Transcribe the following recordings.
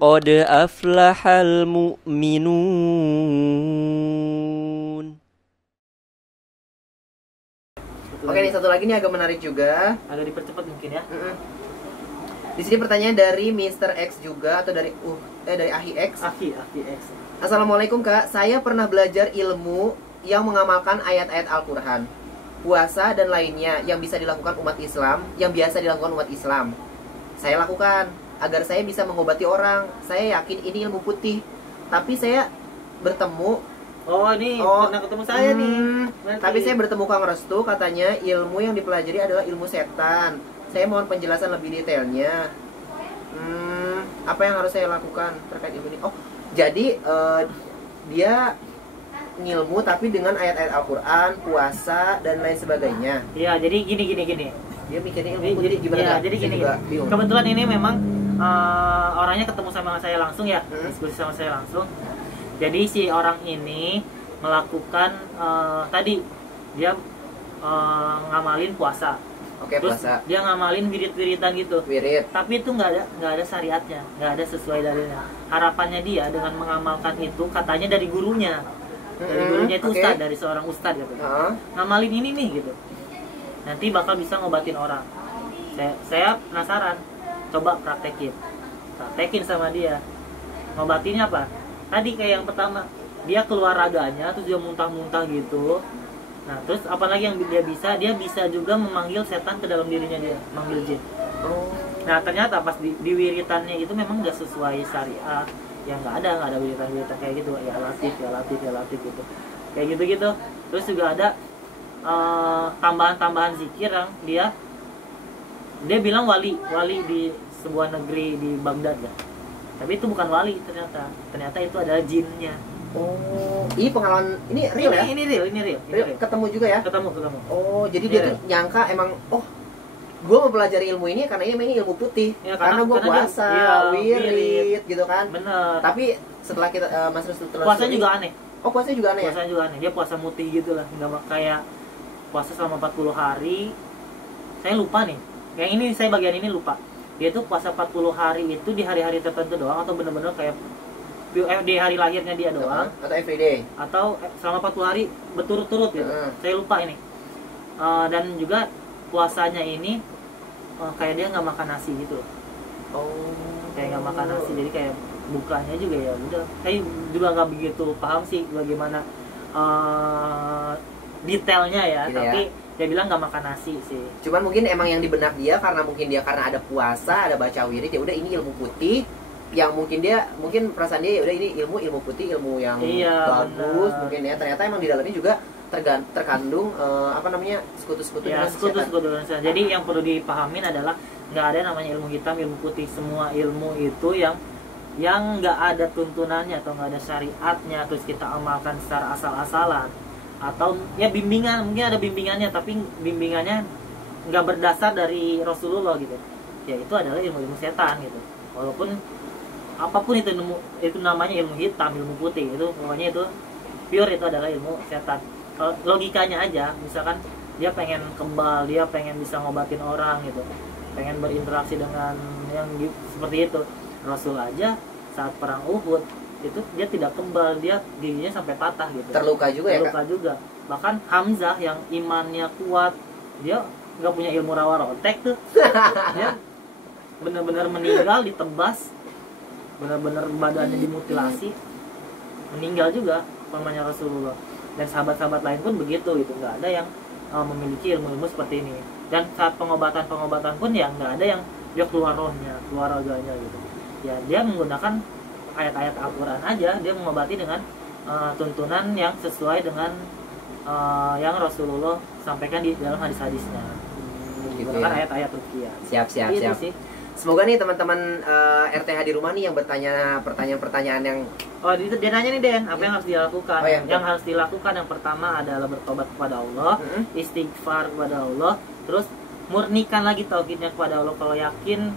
قد أفلح المؤمنون. Oke, nih satu lagi nih agak menarik juga. Agak dipercepat mungkin ya. Di sini pertanyaan dari Mr. X juga atau dari Ahi X. Afi X. Assalamualaikum Kak, saya pernah belajar ilmu yang mengamalkan ayat-ayat Al-Quran, puasa dan lainnya yang bisa dilakukan umat Islam, yang biasa dilakukan umat Islam. Saya lakukan agar saya bisa mengobati orang. Saya yakin ini ilmu putih, tapi saya bertemu. Ini pernah ketemu saya nih. Tapi saya bertemu Kang Restu, katanya ilmu yang dipelajari adalah ilmu setan. Saya mohon penjelasan lebih detailnya. Apa yang harus saya lakukan terkait ilmu ini? Jadi dia ngilmu tapi dengan ayat-ayat Al-Quran, puasa dan lain sebagainya. Iya, jadi gini. Dia mikirnya ilmu putih gimana? Ya, jadi gini. Kebetulan ini memang orangnya ketemu sama saya langsung ya, diskusi sama saya langsung. Jadi si orang ini melakukan tadi dia ngamalin puasa. Oke, Terus puasa. dia ngamalin wirid-wiridan gitu. Wirid. Tapi itu nggak ada syariatnya, nggak ada sesuai dalilnya. Harapannya dia dengan mengamalkan itu katanya dari gurunya. Dari gurunya itu ustad, dari seorang ustad gitu. Ngamalin ini nih gitu. Nanti bakal bisa ngobatin orang. Saya penasaran. Coba praktekin sama dia. Ngobatinnya apa? Tadi kayak yang pertama, dia keluar raganya terus dia muntah-muntah gitu. Nah, terus apalagi yang dia bisa juga memanggil setan ke dalam dirinya dia, manggil jin. Nah, ternyata pas di wiritannya itu memang nggak sesuai syariat. Ya nggak ada wiritan kayak gitu. Ya latif gitu. Kayak gitu. Terus juga ada tambahan zikir yang dia bilang wali di sebuah negeri di Baghdad ya. Tapi itu bukan wali ternyata itu adalah jinnya. Ini pengalaman ini real ya? Ini real. Ketemu juga ya? Ketemu. Jadi dia tuh nyangka emang gue mau belajar ilmu ini karena ini memang ilmu putih. Ya, karena gue puasa, wirid gitu kan. Bener. Tapi setelah kita Mas Restu puasa juga aneh. Puasa juga aneh. Puasa juga aneh. Dia puasa mutih gitu lah, nggak kayak puasa selama 40 hari. Saya lupa nih. Yang ini saya bagian ini lupa. Dia tuh puasa 40 hari itu di hari-hari tertentu doang atau bener-bener kayak di hari lahirnya dia doang atau everyday atau selama 40 hari berturut-turut gitu. Saya lupa ini. Dan juga puasanya ini kayak dia nggak makan nasi gitu. Kayak nggak makan nasi, jadi kayak bukanya juga ya udah. Saya juga nggak begitu paham sih bagaimana detailnya ya, gitu tapi ya. Dia bilang nggak makan nasi sih. Cuman mungkin emang yang di benak dia karena ada puasa, ada baca wirid, ya udah ini ilmu putih. Yang mungkin perasaan dia ya udah ini ilmu putih, ilmu yang bagus bener. Mungkin ya ternyata emang di dalamnya juga terkandung sekutu-sekutu dengan setan. Jadi yang perlu dipahamin adalah nggak ada namanya ilmu hitam, ilmu putih. Semua ilmu itu yang nggak ada tuntunannya atau nggak ada syariatnya terus kita amalkan secara asal-asalan, atau ya bimbingan, mungkin ada bimbingannya tapi bimbingannya nggak berdasar dari Rasulullah gitu. Ya itu adalah ilmu setan gitu. Walaupun apapun itu namanya ilmu hitam, ilmu putih, itu pokoknya itu pure, itu adalah ilmu setan. Kalau logikanya aja, misalkan dia pengen kebal, dia pengen bisa ngobatin orang gitu, pengen berinteraksi dengan yang seperti itu. Rasul aja saat perang Uhud itu dia tidak kebal, dia giginya sampai patah gitu. Terluka juga. Bahkan Hamzah yang imannya kuat, dia nggak punya ilmu rawa rontek tuh. Dia benar-benar meninggal ditebas, benar-benar badannya dimutilasi, meninggal juga pamannya Rasulullah. Dan sahabat-sahabat lain pun begitu gitu, nggak ada yang memiliki ilmu-ilmu seperti ini. Dan saat pengobatan pun ya nggak ada yang dia keluar rohnya, keluar raganya gitu. Ya dia menggunakan ayat-ayat Al-Quran aja, dia mengobati dengan tuntunan yang sesuai dengan yang Rasulullah sampaikan di dalam hadis-hadisnya. Menggunakan ayat-ayat ruqyah. Siap. Sih. Semoga nih teman-teman RTH di rumah nih yang bertanya pertanyaan-pertanyaan yang dia nanya nih Den, apa yang harus dilakukan? Yang harus dilakukan yang pertama adalah bertobat kepada Allah, istighfar kepada Allah, terus murnikan lagi tauhidnya kepada Allah kalau yakin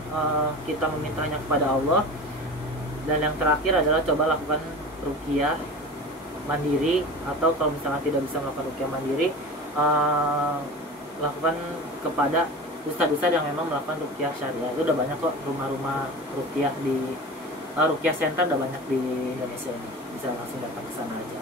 kita memintanya kepada Allah. Dan yang terakhir adalah coba lakukan ruqyah mandiri, atau kalau misalnya tidak bisa melakukan ruqyah mandiri, lakukan kepada ustadz-ustadz yang memang melakukan ruqyah syariah. Itu udah banyak kok rumah-rumah ruqyah di Ruqyah Center udah banyak di Indonesia ini, bisa langsung datang ke sana aja.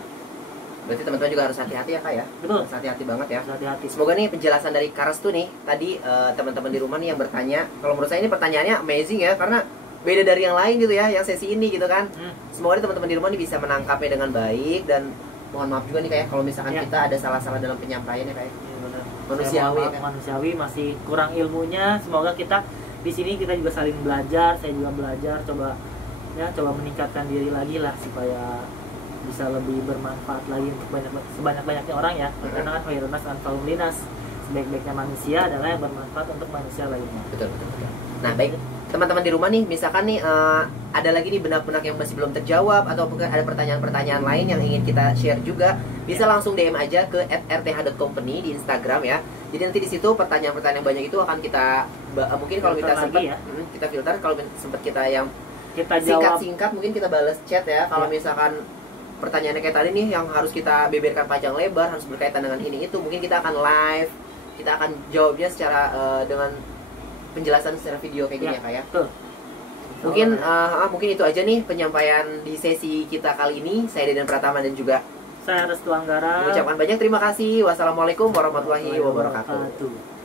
Berarti teman-teman juga harus hati-hati ya Kak ya. Betul. Harus hati-hati banget ya. Harus hati-hati. Semoga nih penjelasan dari Kak Restu nih tadi teman-teman di rumah nih yang bertanya, kalau menurut saya ini pertanyaannya amazing ya, karena beda dari yang lain gitu ya, yang sesi ini gitu kan. Semoga nih teman-teman di rumah nih bisa menangkapnya dengan baik, dan mohon maaf juga nih kayak kalau misalkan Ya. kita ada salah-salah dalam penyampaian ya kayak. Iya, benar. Manusiawi, Saya kan? manusiawi masih kurang ilmunya. Semoga kita di sini kita juga saling belajar, saya juga belajar, coba meningkatkan diri lagi lah supaya bisa lebih bermanfaat lagi untuk sebanyak-banyaknya orang ya. Karena kan khairun nas anfa'uhum linnas. Sebaik-baiknya manusia adalah yang bermanfaat untuk manusia lainnya. Betul, betul, betul. Nah, baik. Teman-teman di rumah nih, misalkan nih ada lagi nih benak-benak yang masih belum terjawab atau mungkin ada pertanyaan-pertanyaan lain yang ingin kita share juga, bisa langsung DM aja ke @rth.company di Instagram ya. Jadi nanti di situ pertanyaan-pertanyaan banyak itu akan kita mungkin kalau kita Filter sempat lagi ya. kita filter, kalau sempat kita yang Kita jawab singkat-singkat mungkin kita balas chat ya. Kalau Ya. misalkan pertanyaannya kayak tadi nih yang harus kita beberkan panjang lebar, harus berkaitan dengan ini itu, mungkin kita akan live, kita akan jawabnya secara dengan penjelasan secara video kayak gini ya Kak ya. Betul. Mungkin itu aja nih penyampaian di sesi kita kali ini. Saya Dedan Pratama dan juga Saya Restu Anggara. mengucapkan banyak terima kasih. Wassalamualaikum warahmatullahi wabarakatuh.